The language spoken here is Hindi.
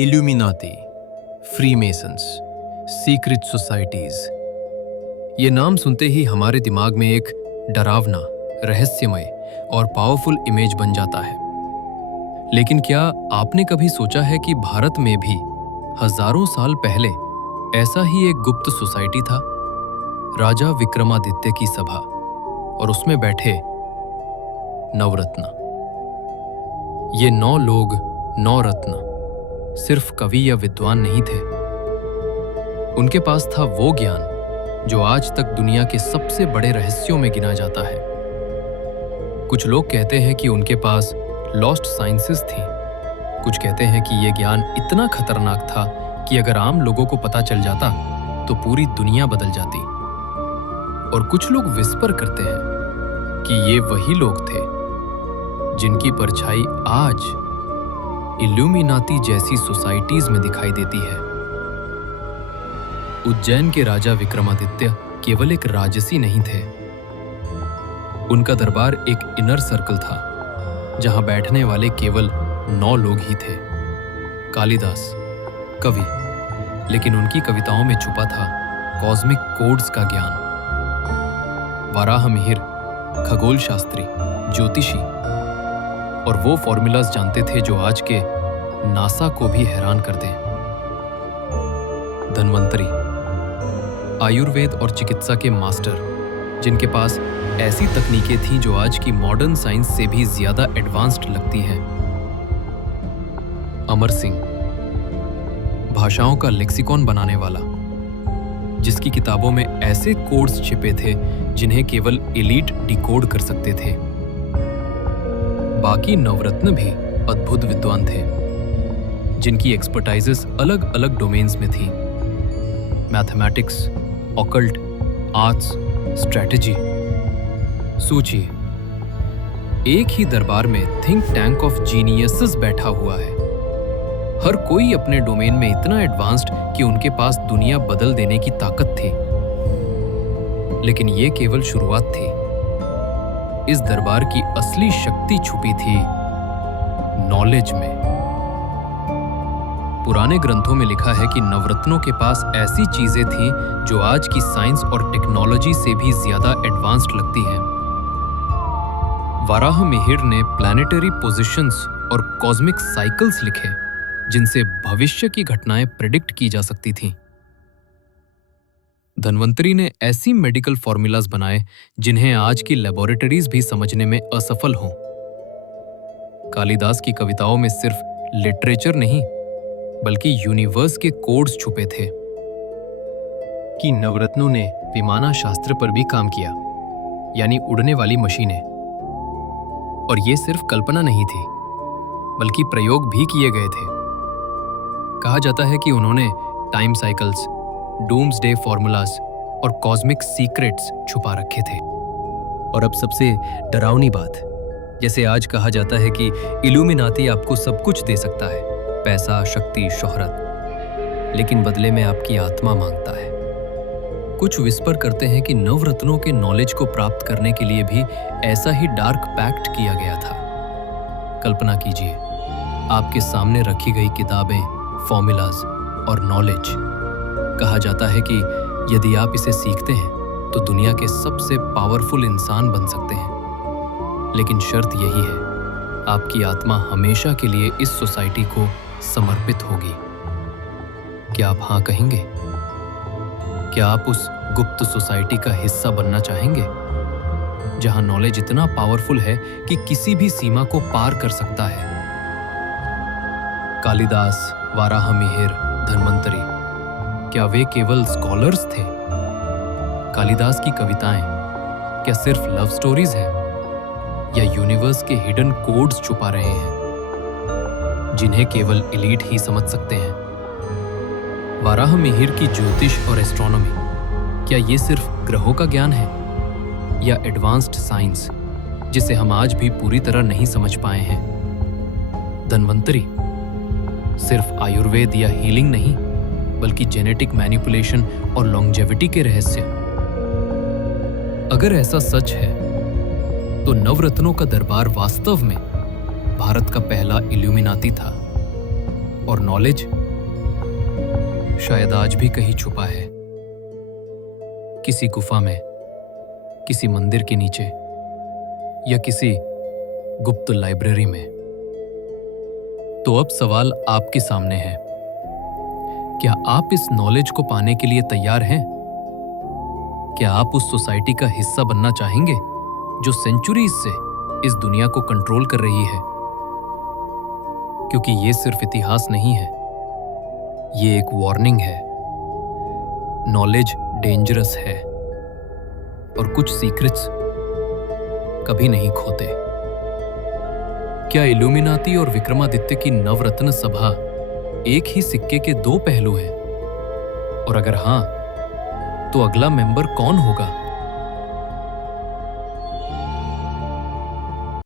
Illuminati, Freemasons, secret societies. ये नाम सुनते ही हमारे दिमाग में एक डरावना, रहस्यमय और पावरफुल इमेज बन जाता है। लेकिन क्या आपने कभी सोचा है कि भारत में भी हजारों साल पहले ऐसा ही एक गुप्त सोसाइटी था? राजा विक्रमादित्य की सभा, और उसमें बैठे नवरत्न। ये 9 लोग, 9 रत्न सिर्फ कवि या विद्वान नहीं थे। उनके पास था वो ज्ञान जो आज तक दुनिया के सबसे बड़े रहस्यों में गिना जाता है। कुछ लोग कहते हैं कि उनके पास लॉस्ट साइंसेस थी। कुछ कहते हैं कि यह ज्ञान इतना खतरनाक था कि अगर आम लोगों को पता चल जाता तो पूरी दुनिया बदल जाती। और कुछ लोग विस्पर करते हैं कि ये वही लोग थे जिनकी परछाई आज इल्यूमिनाती जैसी सोसाइटीज में दिखाई देती है। उज्जैन के राजा विक्रमादित्य केवल एक राजसी नहीं थे। उनका दरबार एक इनर सर्कल था जहां बैठने वाले केवल 9 लोग ही थे। कालिदास, कवि, लेकिन उनकी कविताओं में छुपा था कॉस्मिक कोड्स का ज्ञान। वराहमिहिर, खगोल शास्त्री, ज्योतिषी, और वो फॉर्मूलाज जानते थे जो आज के नासा को भी हैरान कर दें। धन्वंतरी, आयुर्वेद और चिकित्सा के मास्टर, जिनके पास ऐसी तकनीकें थीं जो आज की मॉडर्न साइंस से भी ज्यादा एडवांस्ड लगती हैं। अमर सिंह, भाषाओं का लेक्सिकॉन बनाने वाला, जिसकी किताबों में ऐसे कोड्स छिपे थे जिन्हें केवल एलीट डिकोड कर सकते थे। बाकी नवरत्न भी अद्भुत विद्वान थे, जिनकी एक्सपर्टाइजेस अलग अलग डोमेन्स में थी। Mathematics, occult, arts, strategy. सोचिए, एक ही दरबार में थिंक टैंक ऑफ जीनियसेस बैठा हुआ है। हर कोई अपने डोमेन में इतना एडवांस्ड कि उनके पास दुनिया बदल देने की ताकत थी। लेकिन ये केवल शुरुआत थी। इस दरबार की असली शक्ति छुपी थी नॉलेज में। पुराने ग्रंथों में लिखा है कि नवरत्नों के पास ऐसी चीजें थीं जो आज की साइंस और टेक्नोलॉजी से भी ज्यादा एडवांस्ड लगती हैं। वराहमिहिर ने प्लैनेटरी पोजीशंस और कॉस्मिक साइकिल्स लिखे, जिनसे भविष्य की घटनाएं प्रेडिक्ट की जा सकती थीं। धन्वंतरी ने ऐसी मेडिकल फॉर्मूलाज बनाए जिन्हें आज की लेबोरेटरीज भी समझने में असफल हों। कालिदास की कविताओं में सिर्फ लिटरेचर नहीं, बल्कि यूनिवर्स के कोड्स छुपे थे। कि नवरत्नों ने विमाना शास्त्र पर भी काम किया, यानी उड़ने वाली मशीनें। और ये सिर्फ कल्पना नहीं थी, बल्कि प्रयोग भी किए गए थे। कहा जाता है कि उन्होंने टाइम साइकिल्स, डूम्सडे फॉर्मूलाज और कॉस्मिक सीक्रेट्स छुपा रखे थे। और अब सबसे डरावनी बात, जैसे आज कहा जाता है कि इल्यूमिनाती आपको सब कुछ दे सकता है, पैसा, शक्ति, शोहरत, लेकिन बदले में आपकी आत्मा मांगता है। कुछ विस्पर करते हैं कि नवरत्नों के नॉलेज को प्राप्त करने के लिए भी ऐसा ही डार्क पैक्ट किया गया था। कल्पना कीजिए, आपके सामने रखी गई किताबें, फॉर्मूलाज और नॉलेज। कहा जाता है कि यदि आप इसे सीखते हैं तो दुनिया के सबसे पावरफुल इंसान बन सकते हैं। लेकिन शर्त यही है, आपकी आत्मा हमेशा के लिए इस सोसाइटी को समर्पित होगी। क्या आप हाँ कहेंगे? क्या आप उस गुप्त सोसाइटी का हिस्सा बनना चाहेंगे, जहां नॉलेज इतना पावरफुल है कि किसी भी सीमा को पार कर सकता है? कालिदास, वराहमिहिर, धन्वंतरी, क्या वे केवल स्कॉलर्स थे? कालिदास की कविताएं क्या सिर्फ लव स्टोरीज हैं, या यूनिवर्स के हिडन कोड्स छुपा रहे हैं जिन्हें केवल एलीट ही समझ सकते हैं? वराहमिहिर की ज्योतिष और एस्ट्रोनॉमी, क्या ये सिर्फ ग्रहों का ज्ञान है, या एडवांस्ड साइंस जिसे हम आज भी पूरी तरह नहीं समझ पाए हैं? धन्वंतरी सिर्फ आयुर्वेद या हीलिंग नहीं, बल्कि जेनेटिक मैनिपुलेशन और लॉन्जेविटी के रहस्य। अगर ऐसा सच है तो नवरत्नों का दरबार वास्तव में भारत का पहला इल्यूमिनाती था। और नॉलेज शायद आज भी कहीं छुपा है, किसी गुफा में, किसी मंदिर के नीचे या किसी गुप्त लाइब्रेरी में। तो अब सवाल आपके सामने है, क्या आप इस नॉलेज को पाने के लिए तैयार हैं? क्या आप उस सोसाइटी का हिस्सा बनना चाहेंगे जो सेंचुरीज से इस दुनिया को कंट्रोल कर रही है? क्योंकि ये सिर्फ इतिहास नहीं है, ये एक वार्निंग है। नॉलेज डेंजरस है और कुछ सीक्रेट्स कभी नहीं खोते। क्या इल्यूमिनाती और विक्रमादित्य की नवरत्न सभा एक ही सिक्के के दो पहलू हैं? और अगर हां, तो अगला मेंबर कौन होगा?